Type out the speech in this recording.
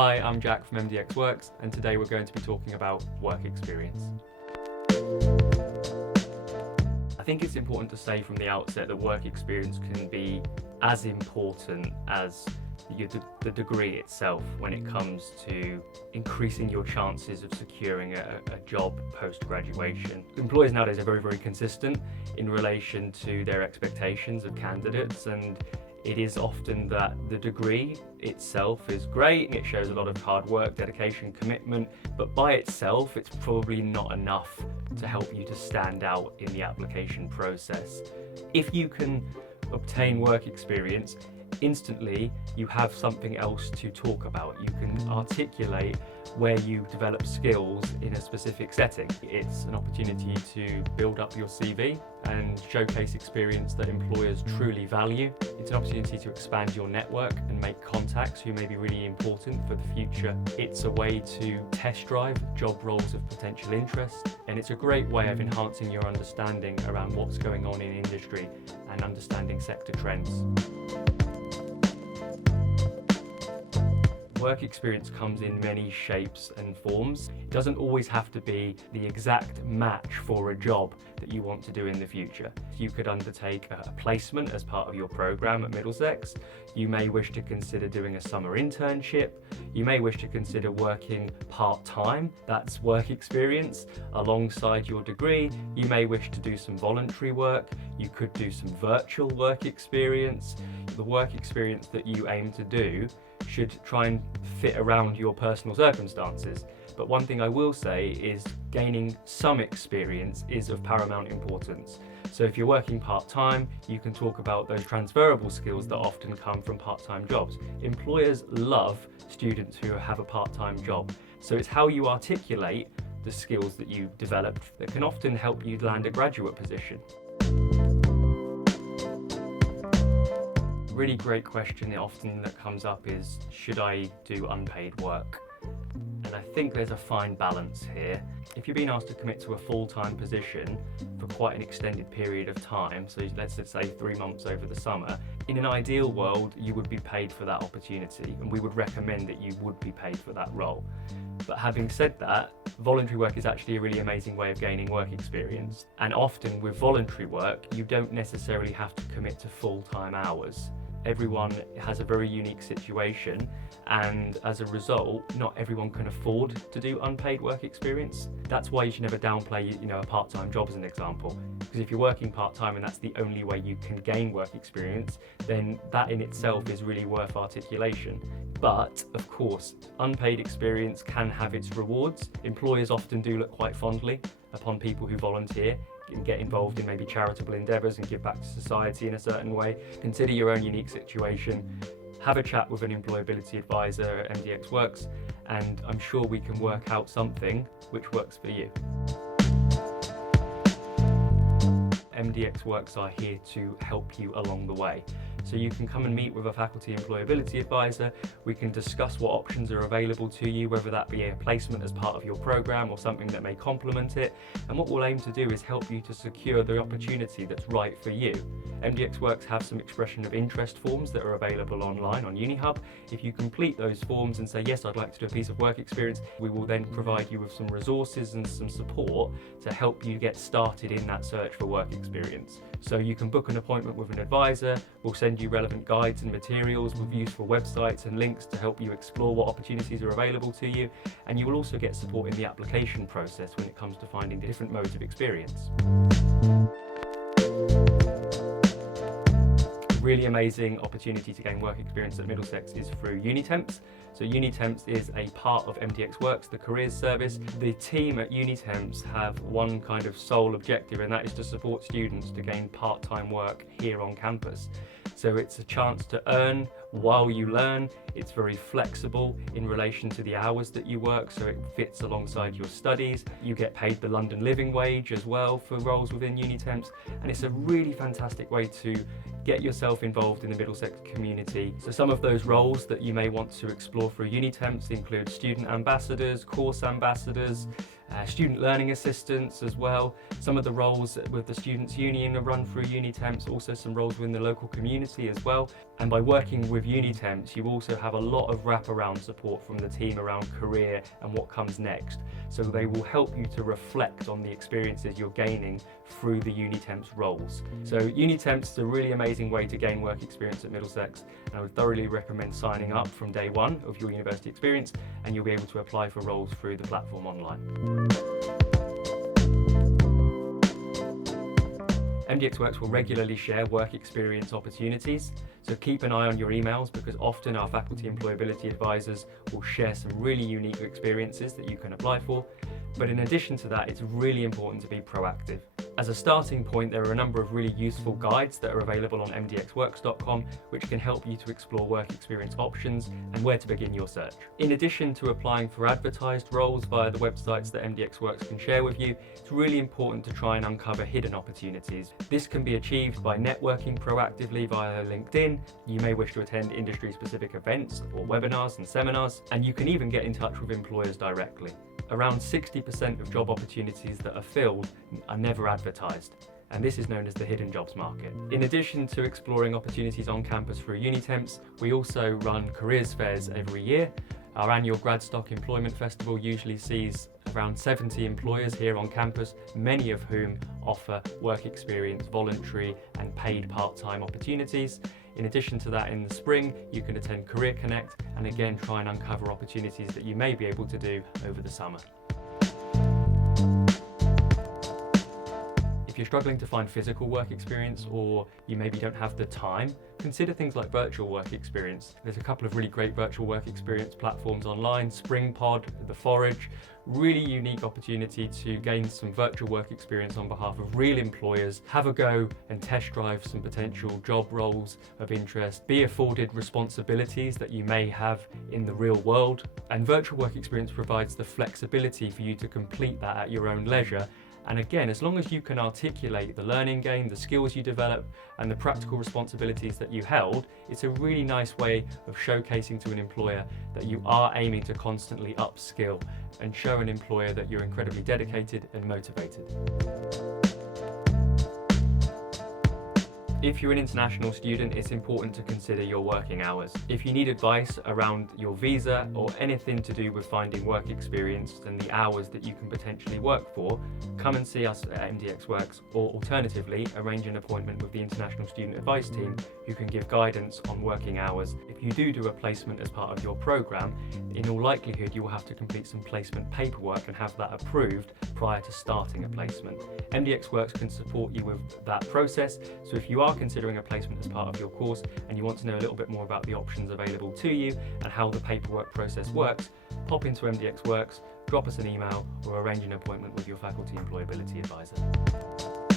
Hi, I'm Jack from mdxworks, and today we're going to be talking about work experience. I think it's important to say from the outset that work experience can be as important as the degree itself when it comes to increasing your chances of securing a job post-graduation. Employers nowadays are very consistent in relation to their expectations of candidates, and it is often that the degree itself is great, it shows a lot of hard work, dedication, commitment, but by itself it's probably not enough to help you to stand out in the application process. If you can obtain work experience, instantly you have something else to talk about. You can articulate where you develop skills in a specific setting. It's an opportunity to build up your CV and showcase experience that employers truly value. It's an opportunity to expand your network and make contacts who may be really important for the future. It's a way to test drive job roles of potential interest, and it's a great way of enhancing your understanding around what's going on in industry and understanding sector trends. Work experience comes in many shapes and forms. It doesn't always have to be the exact match for a job that you want to do in the future. You could undertake a placement as part of your program at Middlesex. You may wish to consider doing a summer internship. You may wish to consider working part-time. That's work experience alongside your degree. You may wish to do some voluntary work. You could do some virtual work experience. The work experience that you aim to do should try and fit around your personal circumstances. But one thing I will say is gaining some experience is of paramount importance. So if you're working part-time, you can talk about those transferable skills that often come from part-time jobs. Employers love students who have a part-time job. So it's how you articulate the skills that you've developed that can often help you land a graduate position. Really great question often that comes up is, should I do unpaid work? And I think there's a fine balance here. If you're being asked to commit to a full-time position for quite an extended period of time, so let's just say 3 months over the summer, in an ideal world you would be paid for that opportunity, and we would recommend that you would be paid for that role. But having said that, voluntary work is actually a really amazing way of gaining work experience. And often with voluntary work, you don't necessarily have to commit to full-time hours. Everyone has a very unique situation, and as a result, not everyone can afford to do unpaid work experience. That's why you should never downplay, a part-time job as an example. Because if you're working part-time and that's the only way you can gain work experience, then that in itself is really worth articulation. But of course, unpaid experience can have its rewards. Employers often do look quite fondly upon people who volunteer and get involved in maybe charitable endeavours and give back to society in a certain way. Consider your own unique situation. Have a chat with an employability advisor at mdxworks, and I'm sure we can work out something which works for you. mdxworks are here to help you along the way. So you can come and meet with a faculty employability advisor. We can discuss what options are available to you, whether that be a placement as part of your program or something that may complement it. And what we'll aim to do is help you to secure the opportunity that's right for you. mdxworks have some expression of interest forms that are available online on UniHub. If you complete those forms and say, yes, I'd like to do a piece of work experience, we will then provide you with some resources and some support to help you get started in that search for work experience. So you can book an appointment with an advisor. We'll send you relevant guides and materials with useful websites and links to help you explore what opportunities are available to you. And you will also get support in the application process when it comes to finding different modes of experience. Really amazing opportunity to gain work experience at Middlesex is through Unitemps. So Unitemps is a part of mdxworks, the careers service. The team at Unitemps have one kind of sole objective, and that is to support students to gain part-time work here on campus. So it's a chance to earn while you learn. It's very flexible in relation to the hours that you work, so it fits alongside your studies. You get paid the London living wage as well for roles within Unitemps, and it's a really fantastic way to get yourself involved in the Middlesex community. So some of those roles that you may want to explore through Unitemps include student ambassadors, course ambassadors, student learning assistants as well. Some of the roles with the Students' Union are run through Unitemps, also some roles within the local community as well. And by working with Unitemps, you also have a lot of wraparound support from the team around career and what comes next. So they will help you to reflect on the experiences you're gaining through the Unitemps roles. So Unitemps is a really amazing way to gain work experience at Middlesex, and I would thoroughly recommend signing up from day one of your university experience, and you'll be able to apply for roles through the platform online. mdxworks will regularly share work experience opportunities, so keep an eye on your emails, because often our faculty employability advisors will share some really unique experiences that you can apply for. But in addition to that, it's really important to be proactive. As a starting point, there are a number of really useful guides that are available on mdxworks.com, which can help you to explore work experience options and where to begin your search. In addition to applying for advertised roles via the websites that mdxworks can share with you, it's really important to try and uncover hidden opportunities. This can be achieved by networking proactively via LinkedIn. You may wish to attend industry-specific events or webinars and seminars, and you can even get in touch with employers directly. Around 60% of job opportunities that are filled are never advertised, and this is known as the hidden jobs market. In addition to exploring opportunities on campus through Unitemps, we also run careers fairs every year. Our annual Gradstock Employment Festival usually sees around 70 employers here on campus, many of whom offer work experience, voluntary and paid part-time opportunities. In addition to that, in the spring, you can attend Career Connect and again try and uncover opportunities that you may be able to do over the summer. If you're struggling to find physical work experience, or you maybe don't have the time, consider things like virtual work experience. There's a couple of really great virtual work experience platforms online, SpringPod, The Forage, really unique opportunity to gain some virtual work experience on behalf of real employers, have a go and test drive some potential job roles of interest, be afforded responsibilities that you may have in the real world. And virtual work experience provides the flexibility for you to complete that at your own leisure. And again, as long as you can articulate the learning gain, the skills you develop, and the practical responsibilities that you held, it's a really nice way of showcasing to an employer that you are aiming to constantly upskill and show an employer that you're incredibly dedicated and motivated. If you're an international student, it's important to consider your working hours. If you need advice around your visa or anything to do with finding work experience and the hours that you can potentially work for, come and see us at mdxworks, or alternatively, arrange an appointment with the International Student Advice Team, who can give guidance on working hours. If you do a placement as part of your program, in all likelihood you will have to complete some placement paperwork and have that approved prior to starting a placement. mdxworks can support you with that process, so if you are considering a placement as part of your course and you want to know a little bit more about the options available to you and how the paperwork process works, pop into mdxworks, drop us an email, or arrange an appointment with your faculty employability advisor.